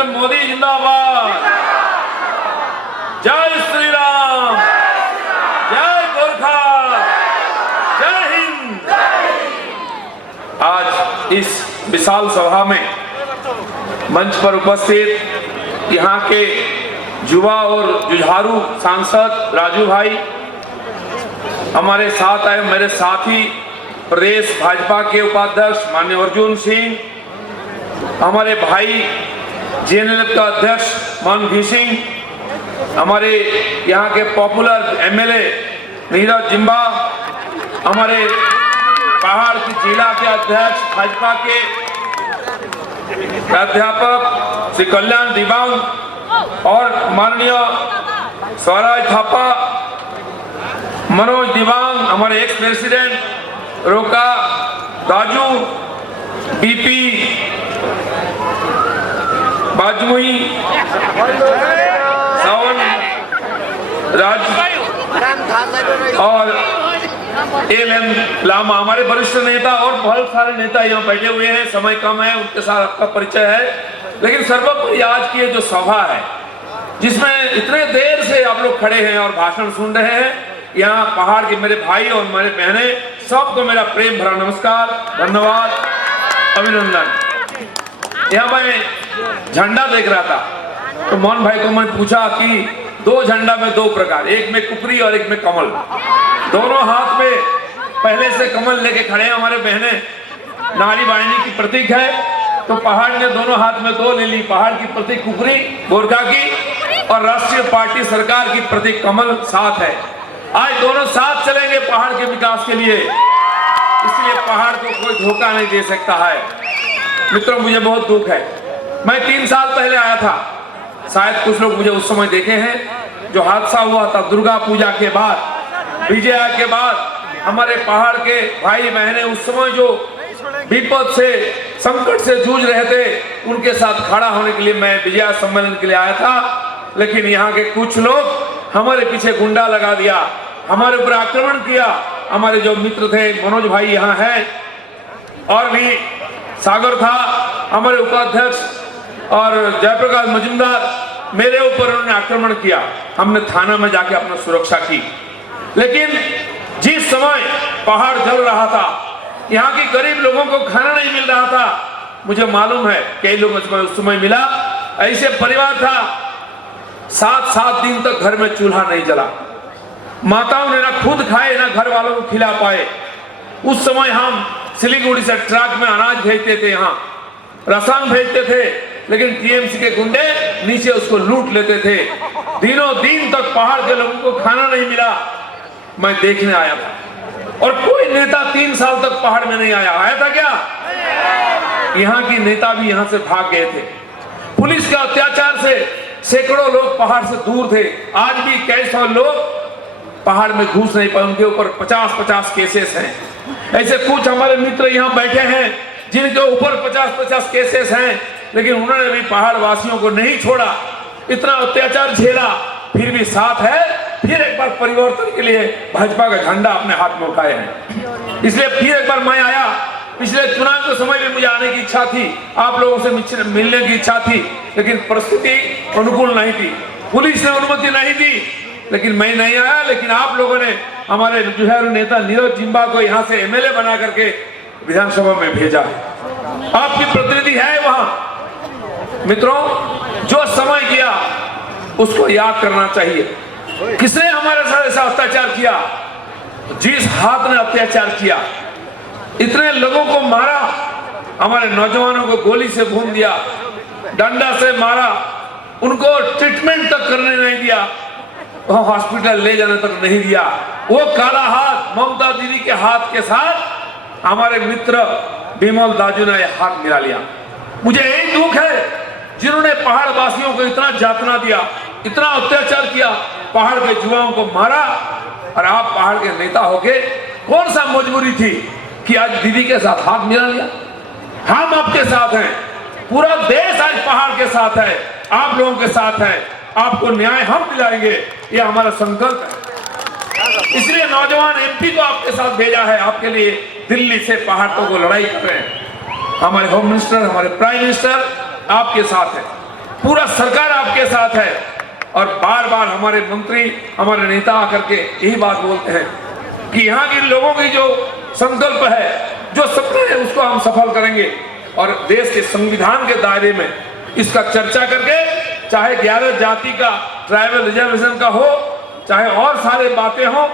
नरेंद्र मोदी जिंदाबाद। जय श्री राम, जय गोरखा, जय हिंद। आज इस विशाल सभा में मंच पर उपस्थित यहाँ के युवा और जुझारू सांसद राजू भाई, हमारे साथ आए मेरे साथी प्रदेश भाजपा के उपाध्यक्ष माननीय अर्जुन सिंह, हमारे भाई जेएनएलएफ का अध्यक्ष मनमोहन सिंह, हमारे यहाँ के पॉपुलर एमएलए नीरज जिम्बा, हमारे पहाड़ की जिला के अध्यक्ष भाजपा के प्राध्यापक श्री कल्याण दिबांग और माननीय स्वराज थापा, मनोज दिबांग, हमारे एक्स प्रेसिडेंट रोका राजू, बीपी बाजमुई, सावन राज और एलएम लामा, हमारे वरिष्ठ नेता और बहुत सारे नेता यहाँ बैठे हुए हैं। समय कम है, उनके साथ आपका परिचय है, लेकिन सर्वोपरि आज की जो सभा है जिसमें इतने देर से आप लोग खड़े हैं और भाषण सुन रहे हैं, यहाँ पहाड़ के मेरे भाई और मेरे बहनें सबको मेरा प्रेम भरा नमस्कार, धन्यवाद, अभिनंदन। यहाँ मैं झंडा देख रहा था तो मोहन भाई को मैं पूछा कि दो झंडा में दो प्रकार, एक में कुकरी और एक में कमल, दोनों हाथ में पहले से कमल लेके खड़े हैं हमारे बहने। नारी वाहिनी की प्रतीक है तो पहाड़ ने दोनों हाथ में दो ले ली, पहाड़ की प्रतीक कुकरी गोरखा की और राष्ट्रीय पार्टी सरकार की प्रतीक कमल साथ है। आज दोनों साथ चलेंगे पहाड़ के विकास के लिए, इसलिए पहाड़ को कोई धोखा नहीं दे सकता है। मित्रों, मुझे बहुत दुख है, मैं 3 साल पहले आया था, शायद कुछ लोग मुझे उस समय देखे हैं, जो हादसा हुआ था दुर्गा पूजा के बाद, विजया के बाद। हमारे पहाड़ के भाई बहनें उस समय जो विपद से, संकट से जूझ रहे थे, उनके साथ खड़ा होने के लिए मैं विजया सम्मेलन के लिए आया था। लेकिन यहाँ के कुछ लोग हमारे पीछे गुंडा लगा दिया, हमारे ऊपर आक्रमण किया। हमारे जो मित्र थे, मनोज भाई यहाँ है और भी सागर था, हमारे उपाध्यक्ष और जयप्रकाश मजुमदार, मेरे ऊपर उन्होंने आक्रमण किया। हमने थाना में जाके अपना सुरक्षा की, लेकिन जिस समय पहाड़ जल रहा था, यहाँ के गरीब लोगों को खाना नहीं मिल रहा था, मुझे मालूम है कई लोगों को उस समय मिला। ऐसे परिवार था 7-7 दिन तक घर में चूल्हा नहीं जला, माताओं ने ना खुद खाए ना घर वालों को खिला पाए। उस समय हम सिलीगुड़ी से ट्रक में अनाज भेजते थे, यहाँ राशन भेजते थे, लेकिन टीएमसी के गुंडे नीचे उसको लूट लेते थे। दिनों दिन तक पहाड़ के लोगों को खाना नहीं मिला। मैं देखने आया था और कोई नेता 3 साल तक पहाड़ में नहीं आया था क्या? यहाँ की नेता भी यहाँ से भाग गए थे। पुलिस के अत्याचार से सैकड़ों लोग पहाड़ से दूर थे। आज भी कई सौ लोग पहाड़ में घुस नहीं पाए, उनके ऊपर 50-50 केसेस हैं। ऐसे कुछ हमारे मित्र यहाँ बैठे हैं जिनके ऊपर 50-50 केसेस हैं, लेकिन उन्होंने भी पहाड़ वासियों को नहीं छोड़ा, इतना अत्याचार झेला, फिर भी साथ है। फिर एक बार परिवर्तन के लिए भाजपा का झंडा अपने हाथ में उठाए हैं। इसलिए फिर एक बार मैं आया। पिछले चुनाव के समय भी मुझे आने की इच्छा थी, आप लोगों से मिलने की इच्छा थी, लेकिन परिस्थिति अनुकूल नहीं थी, पुलिस ने अनुमति नहीं दी, लेकिन मैं नहीं आया। लेकिन आप लोगों ने हमारे जुझारू नेता नीरज जिम्बा को यहाँ से एमएलए बना करके विधानसभा में भेजा है। आपकी प्रतिनिधि है वहां। मित्रों, जो समय किया उसको याद करना चाहिए। किसने हमारे साथ ऐसा अत्याचार किया? जिस हाथ ने अत्याचार किया, इतने लोगों को मारा, हमारे नौजवानों को गोली से भून दिया, डंडा से मारा, उनको ट्रीटमेंट तक करने नहीं दिया, हॉस्पिटल ले जाने तक नहीं दिया। वो काला हाथ ममता दीदी के हाथ के साथ हमारे मित्र बिमल दाजू ने हाथ मिला लिया। मुझे यही दुख है, जिन्होंने पहाड़ वासियों को इतना यातना दिया, इतना अत्याचार किया, पहाड़ के युवाओं को मारा, और आप पहाड़ के नेता होके कौन सा मजबूरी थी कि आज दीदी के साथ हाथ मिला लिया? हम आपके साथ हैं, पूरा देश आज पहाड़ के साथ है, आप लोगों के साथ है, आपको न्याय हम दिलाएंगे, ये हमारा संकल्प है। इसलिए नौजवान एमपी को आपके साथ भेजा है, आपके लिए दिल्ली से पहाड़ तक वो लड़ाई कर रहे हैं। हमारे होम मिनिस्टर, हमारे प्राइम मिनिस्टर आपके साथ है। पूरा सरकार आपके साथ है। और बार बार हमारे मंत्री, हमारे नेता आकर के यही बात बोलते हैं कि यहाँ के लोगों की जो संकल्प है, जो सपना है, उसको हम सफल करेंगे। और देश के संविधान के दायरे में इसका चर्चा करके, चाहे 11 जाति का ट्राइबल रिजर्वेशन का हो, चाहे और सारे बातें हो,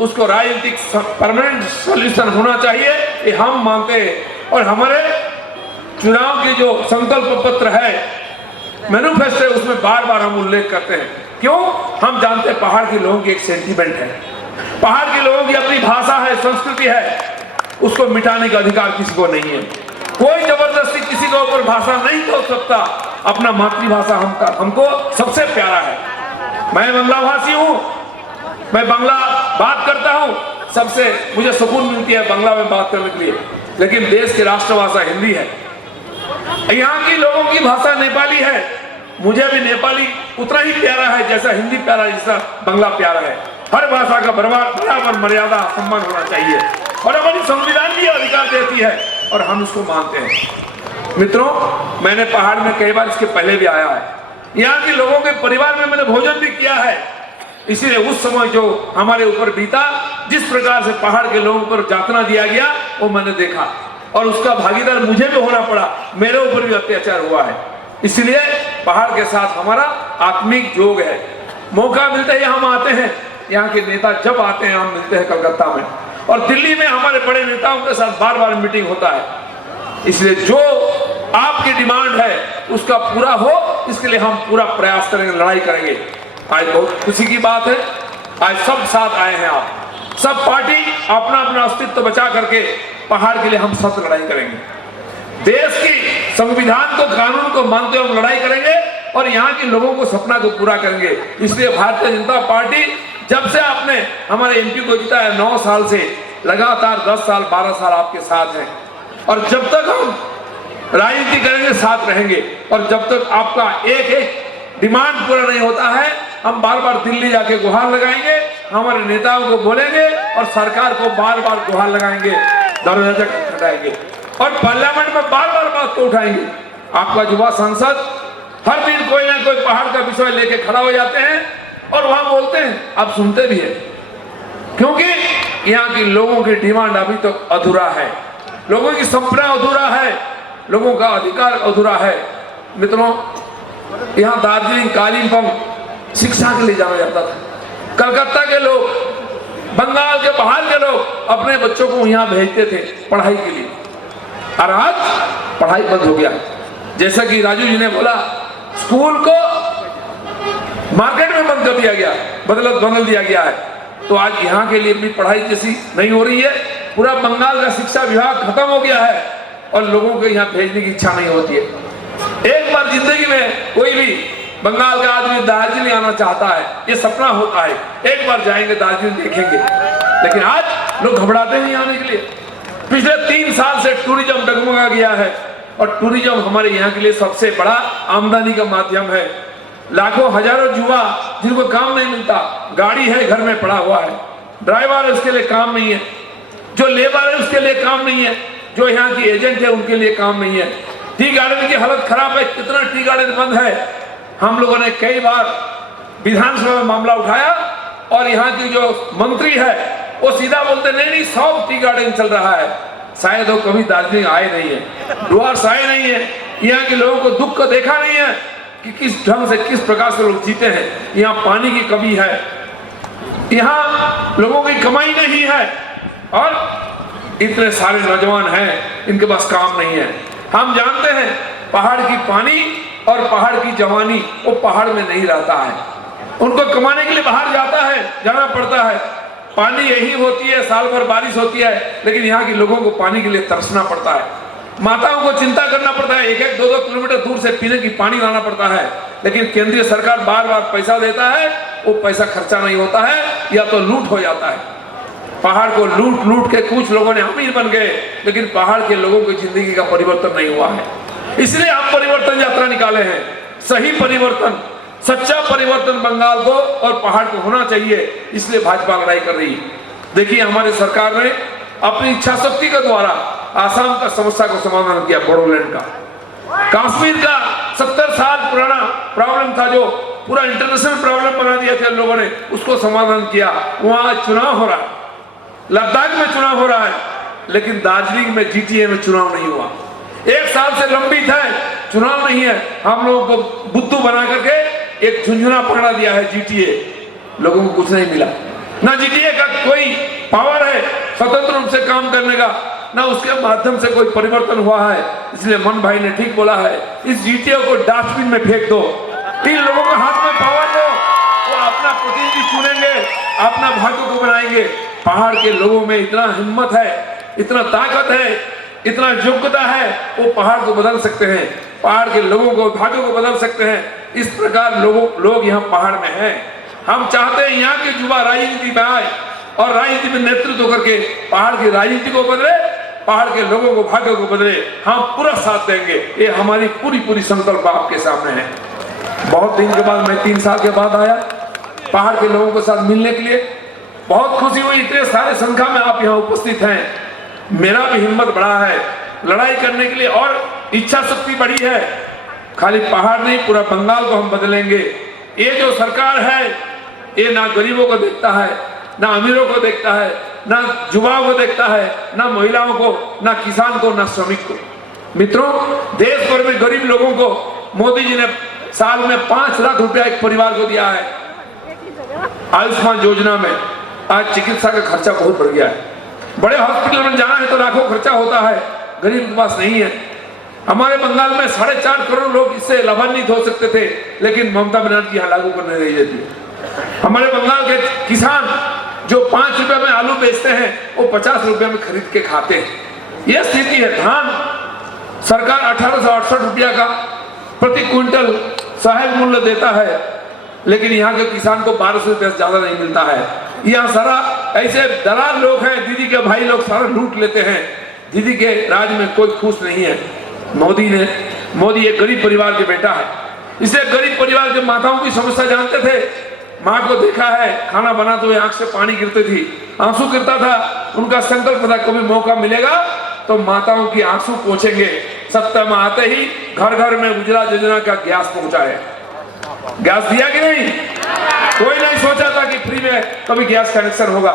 उसको राजनीतिक परमानेंट सॉल्यूशन होना चाहिए, ये हम मानते हैं। और हमारे चुनाव के जो संकल्प पत्र है, मैनिफेस्टो है, उसमें बार बार हम उल्लेख करते हैं। क्यों? हम जानते हैं पहाड़ के लोगों की एक सेंटीमेंट है, पहाड़ के लोगों की अपनी भाषा है, संस्कृति है, उसको मिटाने का अधिकार किसी को नहीं है। कोई जबरदस्ती किसी के ऊपर भाषा नहीं बोल सकता। अपना मातृभाषा हमको सबसे प्यारा है। मैं बांग्ला भाषी हूँ, मैं बांग्ला बात करता हूँ, सबसे मुझे सुकून मिलती है बांग्ला में बात करने के लिए। लेकिन देश की राष्ट्रभाषा हिंदी है। यहाँ की लोगों की भाषा नेपाली है, मुझे भी नेपाली उतना ही प्यारा है जैसा हिंदी प्यारा, जैसा बांग्ला प्यारा है। हर भाषा का बराबर मर्यादा सम्मान होना चाहिए और हमारी संविधान भी अधिकार देती है और हम इसको मानते हैं। मित्रों, मैंने पहाड़ में कई बार इसके पहले भी आया है। यहाँ के लोगों के परिवार में मैंने भोजन भी किया है, इसीलिए उस समय जो हमारे ऊपर बीता, जिस प्रकार से पहाड़ के लोगों पर यातना दिया गया, वो मैंने देखा और उसका भागीदार मुझे भी होना पड़ा। मेरे ऊपर भी अत्याचार हुआ है, इसलिए पहाड़ के साथ हमारा आत्मिक जोग है। मौका मिलता है हम आते हैं, यहाँ के नेता जब आते हैं हम मिलते हैं कलकत्ता में, और दिल्ली में हमारे बड़े नेताओं के साथ बार बार मीटिंग होता है। इसलिए जो आपकी डिमांड है उसका पूरा हो, इसके लिए हम पूरा प्रयास करेंगे, लड़ाई करेंगे। आज बहुत खुशी की बात है, आज सब साथ आए हैं, आप सब पार्टी अपना अपना अस्तित्व बचा करके पहाड़ के लिए हम सब लड़ाई करेंगे। देश की संविधान को, कानून को मानते हुए हम लड़ाई करेंगे और यहाँ के लोगों को सपना को पूरा करेंगे। इसलिए भारतीय जनता पार्टी जब से आपने हमारे एमपी को जीता है, 9 साल से लगातार 10 साल 12 साल आपके साथ हैं और जब तक हम राजनीति करेंगे साथ रहेंगे। और जब तक आपका एक एक डिमांड पूरा नहीं होता है, हम बार बार दिल्ली जाके गुहार लगाएंगे, हमारे नेताओं को बोलेंगे और सरकार को बार बार गुहार लगाएंगे, दरवाजा खटखटाएंगे और पार्लियामेंट में बार बार बात को उठाएंगे। आपका युवा सांसद हर दिन कोई ना कोई पहाड़ का विषय लेके खड़ा हो जाते हैं और वहां बोलते हैं, आप सुनते भी हैं, क्योंकि यहाँ के लोगों की डिमांड अभी तो अधूरा है, लोगों की सपना अधूरा है, लोगों का अधिकार अधूरा है। मित्रों, यहाँ दार्जिलिंग, कालिम्पोंग शिक्षा के लिए जाना जाता था। कलकत्ता के लोग, बंगाल के बाहर के लोग अपने बच्चों को यहाँ भेजते थे पढ़ाई के लिए, और आज पढ़ाई बंद हो गया। जैसा कि राजू जी ने बोला, स्कूल को मार्केट में बंद कर दिया गया, बदल दिया गया है। तो आज यहाँ के लिए भी पढ़ाई जैसी नहीं हो रही है। पूरा बंगाल का शिक्षा विभाग खत्म हो गया है और लोगों को यहाँ भेजने की इच्छा नहीं होती है। एक बार जिंदगी में कोई भी बंगाल का आदमी दार्जिलिंग आना चाहता है, ये सपना होता है, एक बार जाएंगे दार्जिलिंग देखेंगे। लेकिन आज लोग घबराते हैं आने के लिए। पिछले 3 साल से टूरिज्म डगमगा गया है और टूरिज्म हमारे यहाँ के लिए सबसे बड़ा आमदनी का माध्यम है। लाखों हजारों युवा जिनको काम नहीं मिलता, गाड़ी है घर में पड़ा हुआ है, ड्राइवर है उसके लिए काम नहीं है, जो लेबर है उसके लिए काम नहीं है, जो यहाँ की एजेंट है उनके लिए काम नहीं है। टी गार्डन की हालत खराब है, कितना टी गार्डन बंद है। हम लोगों ने कई बार विधानसभा में मामला उठाया और यहाँ की जो मंत्री है वो सीधा बोलते नहीं 100 टी गार्डन चल रहा है। शायद वो कभी दार्जिलिंग आए नहीं है, डुअर्स आए नहीं है, यहाँ के लोगों को दुख को देखा नहीं है कि किस ढंग से, किस प्रकार से लोग जीते हैं। यहाँ पानी की कमी है, यहाँ लोगों की कमाई नहीं है और इतने सारे नौजवान हैं, इनके पास काम नहीं है। हम जानते हैं पहाड़ की पानी और पहाड़ की जवानी वो पहाड़ में नहीं रहता है, उनको कमाने के लिए बाहर जाना पड़ता है। पानी यही होती है, साल भर बारिश होती है, लेकिन यहाँ के लोगों को पानी के लिए तरसना पड़ता है। माताओं को चिंता करना पड़ता है, 1-1, 2-2 किलोमीटर दूर से पीने की पानी लाना पड़ता है। लेकिन केंद्रीय सरकार बार बार पैसा देता है, वो पैसा खर्चा नहीं होता है या तो लूट हो जाता है। पहाड़ को लूट लूट के कुछ लोगों ने अमीर बन गए, लेकिन पहाड़ के लोगों की जिंदगी का परिवर्तन नहीं हुआ है। इसलिए हम परिवर्तन यात्रा निकाले हैं, सही परिवर्तन, सच्चा परिवर्तन बंगाल को और पहाड़ को होना चाहिए। इसलिए भाजपा लड़ाई कर रही है। देखिए, हमारी सरकार ने अपनी इच्छा शक्ति के द्वारा आसाम का समस्या को समाधान किया, बोडोलैंड का, कश्मीर का 70 साल पुराना प्रॉब्लम था, जो पूरा इंटरनेशनल प्रॉब्लम बना दिया था लोगों ने, उसको समाधान किया। वहां चुनाव हो रहा है, लद्दाख में चुनाव हो रहा है, लेकिन दार्जिलिंग में जीटीए में चुनाव नहीं हुआ। 1 साल से लंबित है, चुनाव नहीं है। हम लोगों को बुद्धू बना करके एक झुंझुना पकड़ा दिया है जीटीए। लोगों को कुछ नहीं मिला, ना जीटीए का कोई पावर है स्वतंत्र रूप से काम करने का, ना उसके माध्यम से कोई परिवर्तन हुआ है। इसलिए मन भाई ने ठीक बोला है, इस जीटीए को डस्टबिन में फेंक दो, 3 लोगों के हाथ में पावर दो, वो अपना प्रतिनिधि चुनेंगे, अपना भाग्य को बनाएंगे। पहाड़ के लोगों में इतना हिम्मत है, इतना ताकत है, इतना योग्यता है, वो पहाड़ को बदल सकते हैं, पहाड़ के लोगों को, भाग्य को बदल सकते हैं। इस प्रकार लोग यहाँ पहाड़ में हैं। हम चाहते हैं यहाँ के युवा राजनीति में आए और राजनीति में नेतृत्व करके पहाड़ की राजनीति को बदले, पहाड़ के लोगों को, भाग्य को बदले। हम पूरा साथ देंगे, ये हमारी पूरी संकल्प आपके सामने है। बहुत दिन के बाद मैं 3 साल के बाद आया पहाड़ के लोगों के साथ मिलने के लिए। बहुत खुशी हुई, इतने सारे संख्या में आप यहाँ उपस्थित हैं। मेरा भी हिम्मत बढ़ा है लड़ाई करने के लिए और इच्छा शक्ति बढ़ी है। खाली पहाड़ नहीं, पूरा बंगाल को हम बदलेंगे। ये जो सरकार है, ये ना गरीबों को देखता है, ना अमीरों को देखता है, ना युवाओं को देखता है, ना महिलाओं को, ना किसान को, ना श्रमिक को। मित्रों, देश भर में गरीब लोगों को मोदी जी ने साल में 5 लाख रुपया एक परिवार को दिया है। आयुष्मान योजना में आज चिकित्सा का खर्चा बहुत बढ़ गया है। बड़े हॉस्पिटल में जाना है तो लाखों खर्चा होता है, गरीब के पास नहीं है। हमारे बंगाल में 4.5 करोड़ लोग इससे लाभान्वित हो सकते थे, लेकिन ममता बनर्जी यहाँ लागू करने नहीं देती। हमारे बंगाल के किसान जो 5 रुपए में आलू बेचते हैं, वो 50 रुपए में खरीद के खाते हैं। यह स्थिति है। धान सरकार 1868 रुपया का प्रति क्विंटल सहायक मूल्य देता है, लेकिन यहाँ के किसान को 1200 रुपये से ज्यादा नहीं मिलता है। यहाँ सारा ऐसे दलाल लोग हैं, दीदी के भाई लोग सारा लूट लेते हैं। दीदी के राज में कोई खुश नहीं है। मोदी एक गरीब परिवार के बेटा है, इसलिए गरीब परिवार के माताओं की समस्या जानते थे। माँ को देखा है, खाना बनाते हुए आंख से पानी गिरती थी, आंसू गिरता था। उनका संकल्प था कभी मौका मिलेगा तो माताओं की आंसू पोंछेंगे। सत्ता में आते ही घर घर में उज्ज्वला योजना का गैस पहुंचा है। गैस दिया कि नहीं? कोई नहीं सोचा था कि फ्री में कभी गैस कनेक्शन होगा।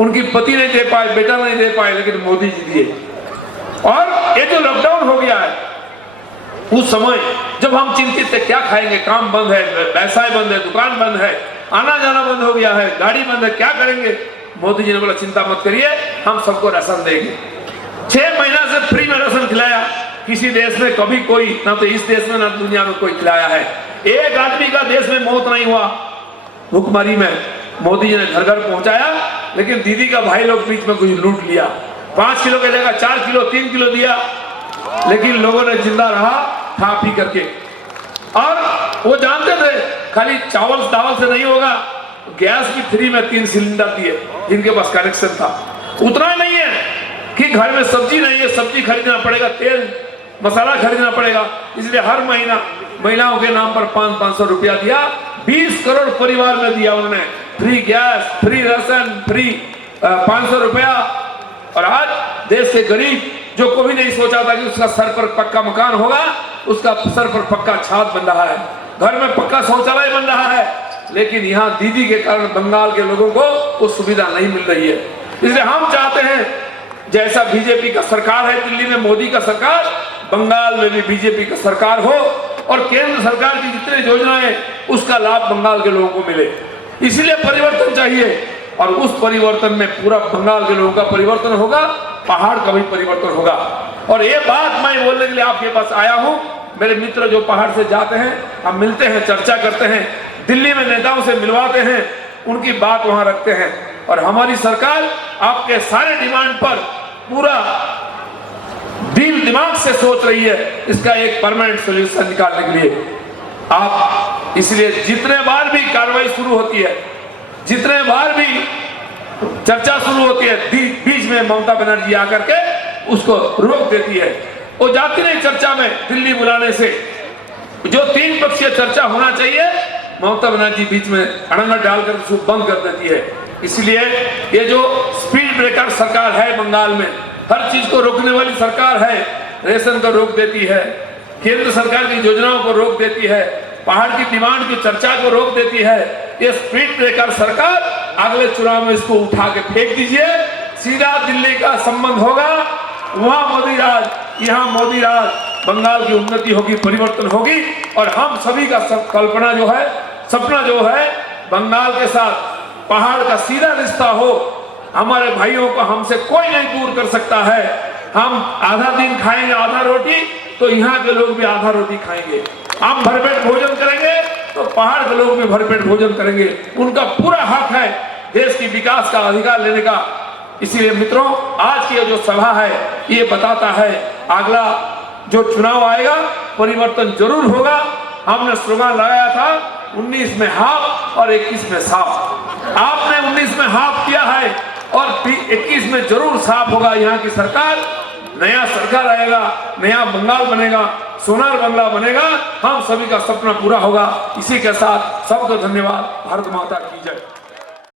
उनकी पति नहीं दे पाए, बेटा नहीं दे पाए, लेकिन मोदी जी दिए। और ये जो लॉकडाउन हो गया है, उस समय जब हम चिंतित थे क्या खाएंगे, काम बंद है, व्यवसाय बंद है, दुकान बंद है, आना जाना बंद हो गया है, गाड़ी बंद है, क्या करेंगे? मोदी जी ने बोला चिंता मत करिए, हम सबको राशन देंगे। 6 महीना से फ्री में राशन खिलाया। किसी देश में कभी कोई, ना तो इस देश में ना दुनिया में कोई खिलाया है। एक आदमी का देश में मौत नहीं हुआ भुखमरी में। मोदी जी ने घर घर पहुंचाया, लेकिन दीदी का भाई लोग बीच में कुछ लूट लिया। 5 किलो की जगह 4 किलो 3 किलो दिया, लेकिन लोगों ने जिंदा रहा खा पी करके। और वो जानते थे खाली चावल दावल से नहीं होगा, गैस भी फ्री में 3 सिलेंडर दिए जिनके पास कनेक्शन था। उतना नहीं है कि घर में सब्जी नहीं है, सब्जी खरीदना पड़ेगा, तेल मसाला खरीदना पड़ेगा, इसलिए हर महीना महिलाओं के नाम पर 500-500 रुपया दिया। 20 करोड़ परिवार में दिया उन्होंने, free gas, free ration, free 500 रुपया। और आज देश के गरीब जो कभी नहीं सोचा था कि उसका सर पर पक्का मकान होगा, उसका सर पर पक्का छात बन रहा है, घर में पक्का शौचालय बन रहा है। लेकिन यहाँ दीदी के कारण बंगाल के लोगों को वो सुविधा नहीं मिल रही है। इसलिए हम चाहते हैं जैसा बीजेपी का सरकार है दिल्ली में, मोदी का सरकार, बंगाल में भी बीजेपी का सरकार हो और केंद्र सरकार की जितनी योजनाएं उसका लाभ बंगाल के लोगों को मिले। इसलिए परिवर्तन चाहिए, और उस परिवर्तन में पूरा बंगाल के लोगों का परिवर्तन होगा, पहाड़ का भी परिवर्तन होगा। और ये बात मैं बोलने के लिए आपके पास आया हूं। मेरे मित्र जो पहाड़ से जाते हैं, हम मिलते हैं, चर्चा करते हैं, दिल्ली में नेताओं से मिलवाते हैं, उनकी बात वहां रखते हैं। और हमारी सरकार आपके सारे डिमांड पर पूरा दिल दिमाग से सोच रही है इसका एक परमानेंट सोल्यूशन निकालने के लिए। आप इसलिए जितने बार भी कार्रवाई शुरू होती है, जितने बार भी चर्चा शुरू होती है, बीच में ममता बनर्जी आकर के उसको रोक देती है। वो जाती नहीं चर्चा में, दिल्ली बुलाने से जो 3 पक्षीय चर्चा होना चाहिए, ममता बनर्जी बीच में अड़ंगा डालकर उसको बंद कर देती है। इसलिए ये जो स्पीड ब्रेकर सरकार है बंगाल में, हर चीज को रोकने वाली सरकार है, रेशन को रोक देती है, केंद्र सरकार की योजनाओं को रोक देती है, पहाड़ की डिमांड की चर्चा को रोक देती है। ये स्पीड ब्रेकर सरकार अगले चुनाव में इसको उठा के फेंक दीजिए, सीधा दिल्ली का संबंध होगा, वहां मोदी राज, यहाँ मोदी राज, बंगाल की उन्नति होगी, परिवर्तन होगी। और हम सभी का कल्पना जो है, सपना जो है, बंगाल के साथ पहाड़ का सीधा रिश्ता हो। हमारे भाइयों को हमसे कोई नहीं दूर कर सकता है। हम आधा दिन खाएंगे आधा रोटी, तो यहाँ के लोग भी आधा रोटी खाएंगे। हम भरपेट भोजन करेंगे तो पहाड़ के लोग भी भरपेट भोजन करेंगे। उनका पूरा हक है देश की विकास का अधिकार लेने का। इसीलिए मित्रों, आज की जो सभा है ये बताता है अगला जो चुनाव आएगा परिवर्तन जरूर होगा। हमने स्लोगन लगाया था 19 में हाफ और 21 में साफ। आपने 19 में हाफ किया है और 21 में जरूर साफ होगा। यहाँ की सरकार, नया सरकार आएगा, नया बंगाल बनेगा, सोनार बंगला बनेगा, हम सभी का सपना पूरा होगा। इसी के साथ सबको धन्यवाद। भारत माता की जय।